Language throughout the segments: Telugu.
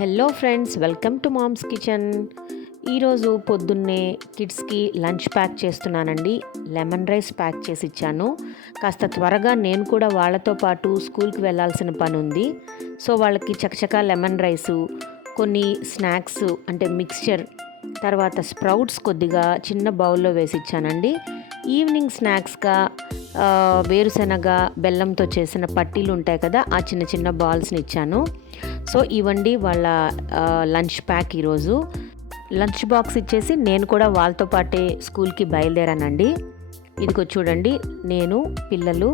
Hello friends, welcome to mom's kitchen. ఈరోజు పొద్దున్నే కిడ్స్కి లంచ్ ప్యాక్ చేస్తున్నానండి. లెమన్ రైస్ ప్యాక్ చేసి ఇచ్చాను. కాస్త త్వరగా నేను కూడా వాళ్ళతో పాటు స్కూల్కి వెళ్ళాల్సిన పని ఉంది. సో వాళ్ళకి చకచకా లెమన్ రైసు, కొన్ని స్నాక్స్ అంటే మిక్స్చర్, తర్వాత స్ప్రౌట్స్ కొద్దిగా చిన్న బౌల్లో వేసి ఇచ్చానండి. ఈవినింగ్ స్నాక్స్గా వేరుశనగ బెల్లంతో చేసిన పట్టీలు ఉంటాయి కదా, ఆ చిన్న చిన్న బాల్స్ని ఇచ్చాను. సో ఇవ్వండి వాళ్ళ లంచ్ ప్యాక్. ఈరోజు లంచ్ బాక్స్ ఇచ్చేసి నేను కూడా వాళ్ళతో పాటే స్కూల్కి బయలుదేరానండి. ఇదిగో చూడండి, నేను పిల్లలు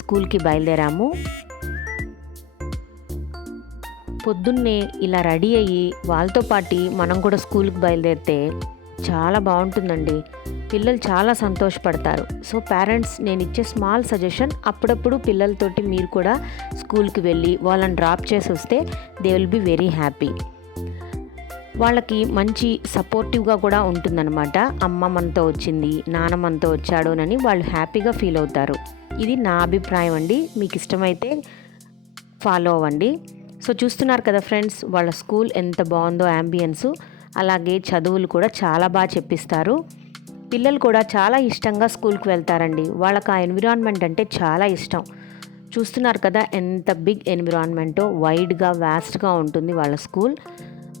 స్కూల్కి బయలుదేరాము. పొద్దున్నే ఇలా రెడీ అయ్యి వాళ్ళతో పాటు మనం కూడా స్కూల్కి బయలుదేరితే చాలా బాగుంటుందండి. పిల్లలు చాలా సంతోషపడతారు. సో పేరెంట్స్, నేను ఇచ్చే స్మాల్ సజెషన్, అప్పుడప్పుడు పిల్లలతోటి మీరు కూడా స్కూల్కి వెళ్ళి వాళ్ళని డ్రాప్ చేసి వస్తే they will be very happy. వాళ్ళకి మంచి సపోర్టివ్గా కూడా ఉంటుందన్నమాట. అమ్మ మనతో వచ్చింది, నాన్న మనతో వచ్చాడోనని వాళ్ళు హ్యాపీగా ఫీల్ అవుతారు. ఇది నా అభిప్రాయం అండి. మీకు ఇష్టమైతే ఫాలో అవ్వండి. సో చూస్తున్నారు కదా ఫ్రెండ్స్, వాళ్ళ స్కూల్ ఎంత బాగుందో, యాంబియన్సు, అలాగే చదువులు కూడా చాలా బాగా చెప్పిస్తారు. పిల్లలు కూడా చాలా ఇష్టంగా స్కూల్కి వెళ్తారండి. వాళ్ళకి ఆ ఎన్విరాన్మెంట్ అంటే చాలా ఇష్టం. చూస్తున్నారు కదా ఎంత బిగ్ ఎన్విరాన్మెంటో, వైడ్గా వాస్ట్గా ఉంటుంది వాళ్ళ స్కూల్.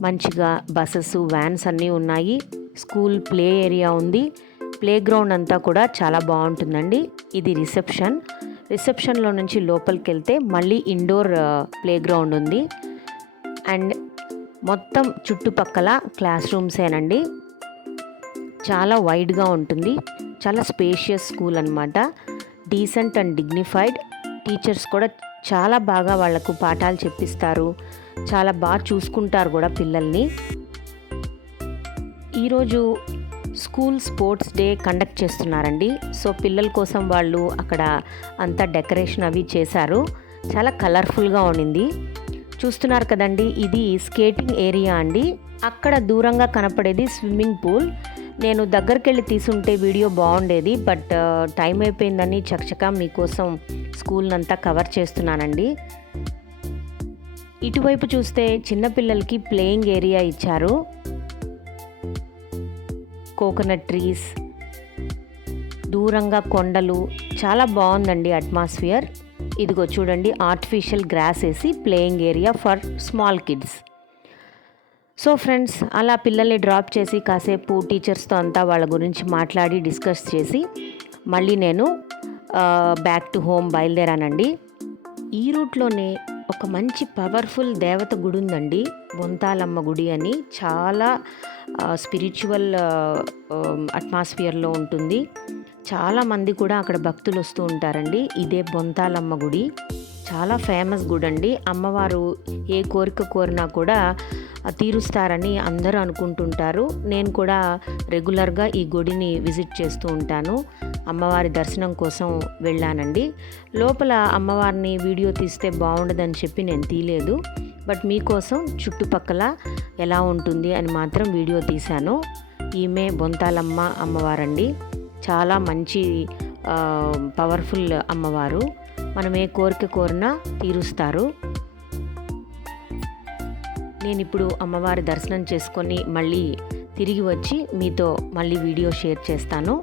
మంచిగా బస్సెస్, వ్యాన్స్ అన్నీ ఉన్నాయి. స్కూల్ ప్లే ఏరియా ఉంది. ప్లే గ్రౌండ్ అంతా కూడా చాలా బాగుంటుందండి. ఇది రిసెప్షన్లో నుంచి లోపలికి వెళ్తే మళ్ళీ ఇండోర్ ప్లే గ్రౌండ్ ఉంది. అండ్ మొత్తం చుట్టుపక్కల క్లాస్ రూమ్సేనండి. చాలా వైడ్గా ఉంటుంది. చాలా స్పేషియస్ స్కూల్ అనమాట. Decent and dignified. టీచర్స్ కూడా చాలా బాగా వాళ్ళకు పాఠాలు చెప్పిస్తారు. చాలా బాగా చూసుకుంటారు కూడా పిల్లల్ని. ఈరోజు స్కూల్ స్పోర్ట్స్ డే కండక్ట్ చేస్తున్నారండి. సో పిల్లల కోసం వాళ్ళు అక్కడ అంతా డెకరేషన్ అవి చేశారు. చాలా కలర్ఫుల్గా ఉండింది. చూస్తున్నారు కదండి, ఇది స్కేటింగ్ ఏరియా అండి. అక్కడ దూరంగా కనపడేది స్విమ్మింగ్ పూల్. నేను దగ్గరికి వెళ్ళి తీసుంటే వీడియో బాగుండేది, బట్ టైం అయిపోయిందని చకచకా మీకోసం స్కూల్ని అంతా కవర్ చేస్తున్నానండి. ఇటువైపు చూస్తే చిన్నపిల్లలకి ప్లేయింగ్ ఏరియా ఇచ్చారు. కోకోనట్ ట్రీస్, దూరంగా కొండలు, చాలా బాగుందండి అట్మాస్ఫియర్. ఇదిగో చూడండి, ఆర్టిఫిషియల్ గ్రాస్ వేసి playing area for small kids. So friends, అలా పిల్లల్ని డ్రాప్ చేసి కాసేపు టీచర్స్తో అంతా వాళ్ళ గురించి మాట్లాడి డిస్కస్ చేసి మళ్ళీ నేను బ్యాక్ టు హోమ్ బయలుదేరానండి. ఈ రూట్లోనే ఒక మంచి పవర్ఫుల్ దేవత గుడి ఉందండి, బొంతాలమ్మ గుడి అని. చాలా స్పిరిచువల్ అట్మాస్ఫియర్లో ఉంటుంది. చాలామంది కూడా అక్కడ భక్తులు వస్తూ ఉంటారండి. ఇదే బొంతాలమ్మ గుడి, చాలా ఫేమస్ గుడి అండి. అమ్మవారు ఏ కోరిక కోరినా కూడా తీరుస్తారని అందరూ అనుకుంటుంటారు. నేను కూడా రెగ్యులర్గా ఈ గుడిని విజిట్ చేస్తూ ఉంటాను. అమ్మవారి దర్శనం కోసం వెళ్ళానండి. లోపల అమ్మవారిని వీడియో తీస్తే బాగుండదని చెప్పి నేను తీయలేదు, బట్ మీకోసం చుట్టుపక్కల ఎలా ఉంటుంది అని మాత్రం వీడియో తీశాను. ఈమె బొంతాలమ్మ అమ్మవారండి. చాలా మంచి పవర్ఫుల్ అమ్మవారు. మనం ఏ కోరిక కోరినా తీరుస్తారు. నేను ఇప్పుడు అమ్మవారి దర్శనం చేసుకొని మళ్ళీ తిరిగి వచ్చి మీతో మళ్ళీ వీడియో షేర్ చేస్తాను.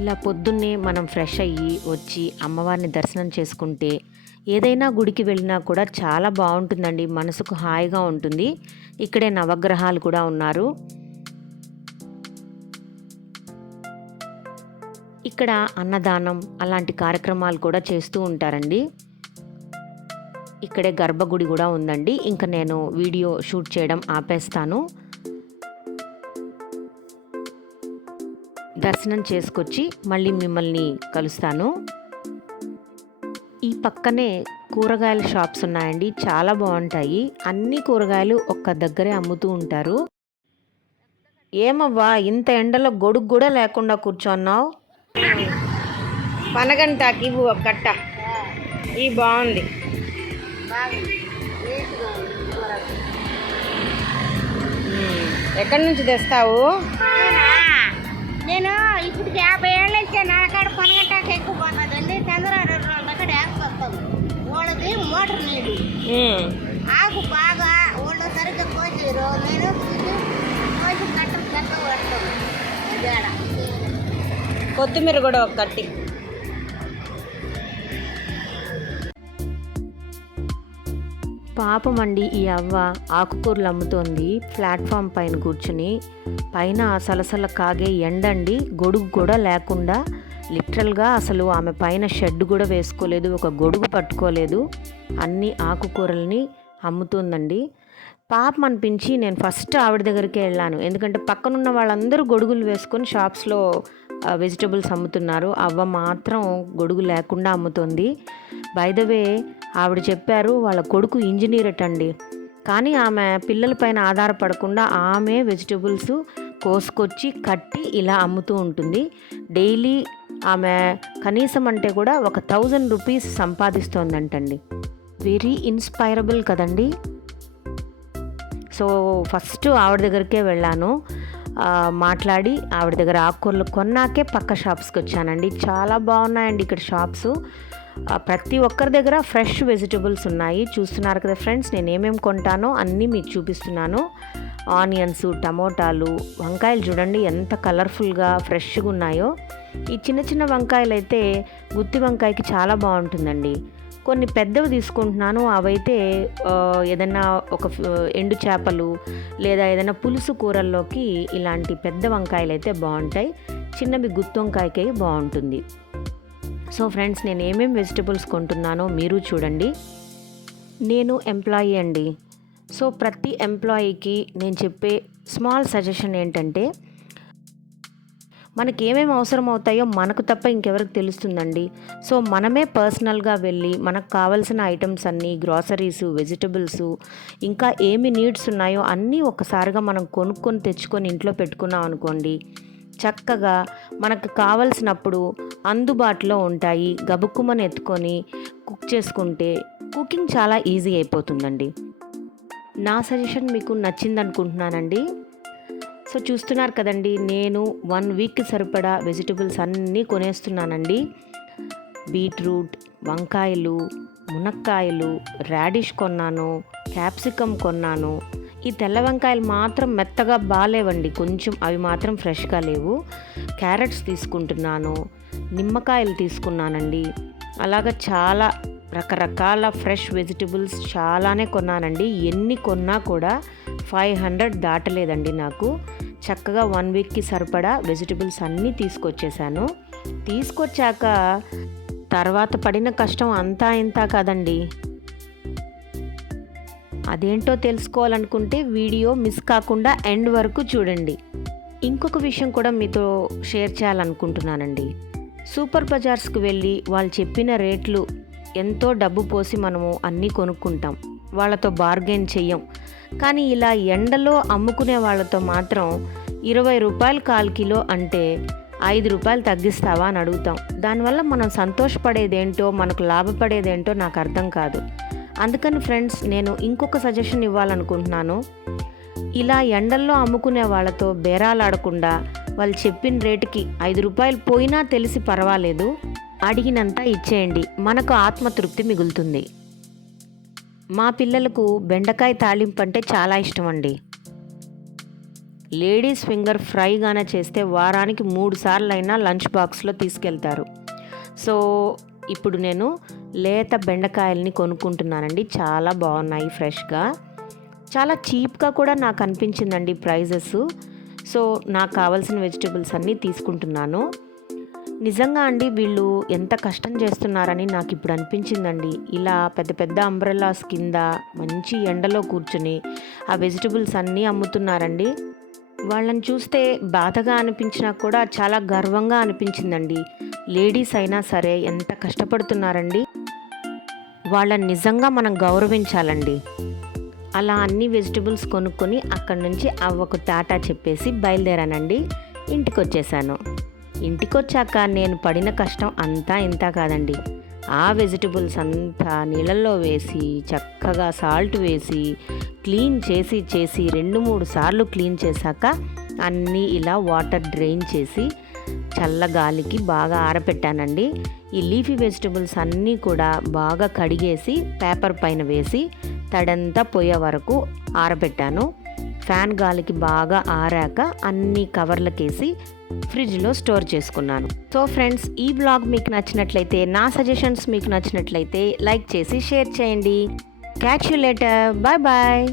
ఇలా పొద్దున్నే మనం ఫ్రెష్ అయ్యి వచ్చి అమ్మవారిని దర్శనం చేసుకుంటే ఏదైనా గుడికి వెళ్ళినా కూడా చాలా బాగుంటుందండి. మనసుకు హాయిగా ఉంటుంది. ఇక్కడే నవగ్రహాలు కూడా ఉన్నారు. ఇక్కడ అన్నదానం అలాంటి కార్యక్రమాలు కూడా చేస్తూ ఉంటారండి. ఇక్కడే గర్భగుడి కూడా ఉందండి. ఇంకా నేను వీడియో షూట్ చేయడం ఆపేస్తాను. దర్శనం చేసుకొచ్చి మళ్ళీ మిమ్మల్ని కలుస్తాను. ఈ పక్కనే కూరగాయల షాప్స్ ఉన్నాయండి, చాలా బాగుంటాయి. అన్ని కూరగాయలు ఒక్క దగ్గరే అమ్ముతూ ఉంటారు. ఏమవ్వా, ఇంత ఎండలో గొడుగు కూడా లేకుండా కూర్చోన్నావు? పనగంటాకి ఇవ్వు ఒక కట్ట. ఈ బాగుంది. ఎక్కడి నుంచి తెస్తావు? నేను ఇప్పుడు 50 ఏళ్ళు వచ్చా, నా కాడ పనగంటాకి ఎక్కువ పోతుందండి. చంద్రబాబు ఆకు బాగా ఊళ్ళో సరిగ్గా కోసిరు నేను కోసి కట్టం చెక్క పడతాను. కొత్తిమీర కూడా ఒక కట్టి. పాపం అండి ఈ అవ్వ ఆకుకూరలు అమ్ముతోంది ప్లాట్ఫామ్ పైన కూర్చుని. పైన సలసల కాగే ఎండండి, గొడుగు కూడా లేకుండా లిటరల్గా అసలు ఆమె పైన షెడ్ కూడా వేసుకోలేదు, ఒక గొడుగు పట్టుకోలేదు, అన్ని ఆకుకూరల్ని అమ్ముతుందండి. పాపం అనిపించి నేను ఫస్ట్ ఆవిడ దగ్గరికి వెళ్ళాను, ఎందుకంటే పక్కనున్న వాళ్ళందరూ గొడుగులు వేసుకొని షాప్స్లో వెజిటబుల్స్ అమ్ముతున్నారు, అవ్వ మాత్రం గొడుగు లేకుండా అమ్ముతుంది. బై ద వే ఆవిడ చెప్పారు వాళ్ళ కొడుకు ఇంజనీర్ అండి, కానీ ఆమె పిల్లలపైన ఆధారపడకుండా ఆమె వెజిటబుల్స్ కోసుకొచ్చి కట్టి ఇలా అమ్ముతూ ఉంటుంది. డైలీ ఆమె కనీసం అంటే కూడా ఒక 1000 రూపీస్ సంపాదిస్తోందంటండి. వెరీ ఇన్స్పైరబుల్ కదండి. సో ఫస్ట్ ఆవిడ దగ్గరికే వెళ్ళాను, మాట్లాడి ఆవిడ దగ్గర ఆకుకూరలు కొన్నాకే పక్క షాప్స్కి వచ్చానండి. చాలా బాగున్నాయండి ఇక్కడ షాప్స్, ప్రతి ఒక్కరి దగ్గర ఫ్రెష్ వెజిటబుల్స్ ఉన్నాయి. చూస్తున్నారు కదా ఫ్రెండ్స్, నేను ఏమేమి కొంటానో అన్నీ మీకు చూపిస్తున్నాను. ఆనియన్స్, టమోటాలు, వంకాయలు చూడండి ఎంత కలర్ఫుల్గా ఫ్రెష్గా ఉన్నాయో. ఈ చిన్న చిన్న వంకాయలు అయితే గుత్తి వంకాయకి చాలా బాగుంటుందండి. కొన్ని పెద్దవి తీసుకుంటున్నాను, అవైతే ఏదైనా ఒక ఎండు చేపలు లేదా ఏదైనా పులుసు కూరల్లోకి ఇలాంటి పెద్ద వంకాయలు అయితే బాగుంటాయి, చిన్నవి గుత్తి వంకాయకి బాగుంటుంది. సో ఫ్రెండ్స్, నేను ఏమేమి వెజిటబుల్స్ కొంటున్నానో మీరు చూడండి. నేను ఎంప్లాయీ అండి. సో ప్రతి ఎంప్లాయీకి నేను చెప్పే స్మాల్ సజెషన్ ఏంటంటే, మనకి ఏమేమి అవసరం అవుతాయో మనకు తప్ప ఇంకెవరికి తెలుస్తుందండి. సో మనమే పర్సనల్గా వెళ్ళి మనకు కావాల్సిన ఐటమ్స్ అన్నీ, గ్రాసరీసు, వెజిటబుల్స్, ఇంకా ఏమి నీడ్స్ ఉన్నాయో అన్నీ ఒకసారిగా మనం కొనుక్కొని తెచ్చుకొని ఇంట్లో పెట్టుకున్నాం అనుకోండి, చక్కగా మనకు కావలసినప్పుడు అందుబాటులో ఉంటాయి. గబుక్కుమని ఎత్తుకొని కుక్ చేసుకుంటే కుకింగ్ చాలా ఈజీ అయిపోతుందండి. నా సజెషన్ మీకు నచ్చింది అనుకుంటున్నానండి. సో చూస్తున్నారు కదండి, నేను 1 వీక్ సరిపడా వెజిటబుల్స్ అన్నీ కొనేస్తున్నానండి. బీట్రూట్, వంకాయలు, మునక్కాయలు, రాడిష్ కొన్నాను, క్యాప్సికమ్ కొన్నాను. ఈ తెల్ల వంకాయలు మాత్రం మెత్తగా బాగాలేవండి, కొంచెం అవి మాత్రం ఫ్రెష్గా లేవు. క్యారెట్స్ తీసుకుంటున్నాను, నిమ్మకాయలు తీసుకున్నానండి. అలాగా చాలా రకరకాల ఫ్రెష్ వెజిటబుల్స్ చాలానే కొన్నానండి. ఎన్ని కొన్నా కూడా 500 దాటలేదండి నాకు. చక్కగా 1 వీక్కి సరిపడా వెజిటబుల్స్ అన్నీ తీసుకొచ్చేసాను. తీసుకొచ్చాక తర్వాత పడిన కష్టం అంతా ఇంతా కాదండి. అదేంటో తెలుసుకోవాలనుకుంటే వీడియో మిస్ కాకుండా ఎండ్ వరకు చూడండి. ఇంకొక విషయం కూడా మీతో షేర్ చేయాలనుకుంటున్నానండి. సూపర్ బజార్స్కి వెళ్ళి వాళ్ళు చెప్పిన రేట్లు ఎంతో డబ్బు పోసి మనము అన్నీ కొనుక్కుంటాం, వాళ్ళతో బార్గెన్ చెయ్యం. కానీ ఇలా ఎండలో అమ్ముకునే వాళ్ళతో మాత్రం 20 రూపాయలు 1/4 కిలో అంటే 5 రూపాయలు తగ్గిస్తావా అని అడుగుతాం. దానివల్ల మనం సంతోషపడేదేంటో, మనకు లాభపడేదేంటో నాకు అర్థం కాదు. అందుకని ఫ్రెండ్స్, నేను ఇంకొక సజెషన్ ఇవ్వాలనుకుంటున్నాను. ఇలా ఎండల్లో అమ్ముకునే వాళ్ళతో బేరాలాడకుండా వాళ్ళు చెప్పిన రేటుకి 5 రూపాయలు పోయినా తెలిసి పర్వాలేదు, అడిగినంత ఇచ్చేయండి, మనకు ఆత్మతృప్తి మిగులుతుంది. మా పిల్లలకు బెండకాయ తాళింపు అంటే చాలా ఇష్టం అండి. లేడీస్ ఫింగర్ ఫ్రైగానే చేస్తే వారానికి 3 సార్లు అయినా లంచ్ బాక్స్లో తీసుకెళ్తారు. సో ఇప్పుడు నేను లేత బెండకాయల్ని కొనుక్కుంటున్నానండి. చాలా బాగున్నాయి, ఫ్రెష్గా, చాలా చీప్గా కూడా నాకు అనిపించిందండి ప్రైజెస్. సో నాకు కావాల్సిన వెజిటబుల్స్ అన్నీ తీసుకుంటున్నాను. నిజంగా అండి, వీళ్ళు ఎంత కష్టం చేస్తున్నారని నాకు ఇప్పుడు అనిపించిందండి. ఇలా పెద్ద పెద్ద అంబ్రెల్లాస్ కింద మంచి ఎండలో కూర్చుని ఆ వెజిటబుల్స్ అన్నీ అమ్ముతున్నారండి. వాళ్ళని చూస్తే బాధగా అనిపించినా కూడా చాలా గర్వంగా అనిపించిందండి. లేడీస్ అయినా సరే ఎంత కష్టపడుతున్నారండి, వాళ్ళని నిజంగా మనం గౌరవించాలండి. అలా అన్ని వెజిటబుల్స్ కొనుక్కొని అక్కడి నుంచి అవ్వకు టాటా చెప్పేసి బయలుదేరానండి. ఇంటికి వచ్చేసాను. ఇంటికి వచ్చాక నేను పడిన కష్టం అంతా ఇంత కాదండి. ఆ వెజిటబుల్స్ అంతా నీళ్ళల్లో వేసి చక్కగా సాల్ట్ వేసి క్లీన్ చేసి 2-3 సార్లు క్లీన్ చేశాక అన్నీ ఇలా వాటర్ డ్రైన్ చేసి చల్ల గాలికి బాగా ఆరబెట్టానండి. ఈ లీఫీ వెజిటబుల్స్ అన్నీ కూడా బాగా కడిగేసి పేపర్ పైన వేసి తడంతా పోయే వరకు ఆరబెట్టాను. ఫ్యాన్ గాలికి బాగా ఆరాక అన్ని కవర్లకేసి ఫ్రిడ్జ్లో స్టోర్ చేసుకున్నాను. సో ఫ్రెండ్స్, ఈ బ్లాగ్ మీకు నచ్చినట్లయితే, నా సజెషన్స్ మీకు నచ్చినట్లయితే లైక్ చేసి షేర్ చేయండి. Catch you later. Bye bye.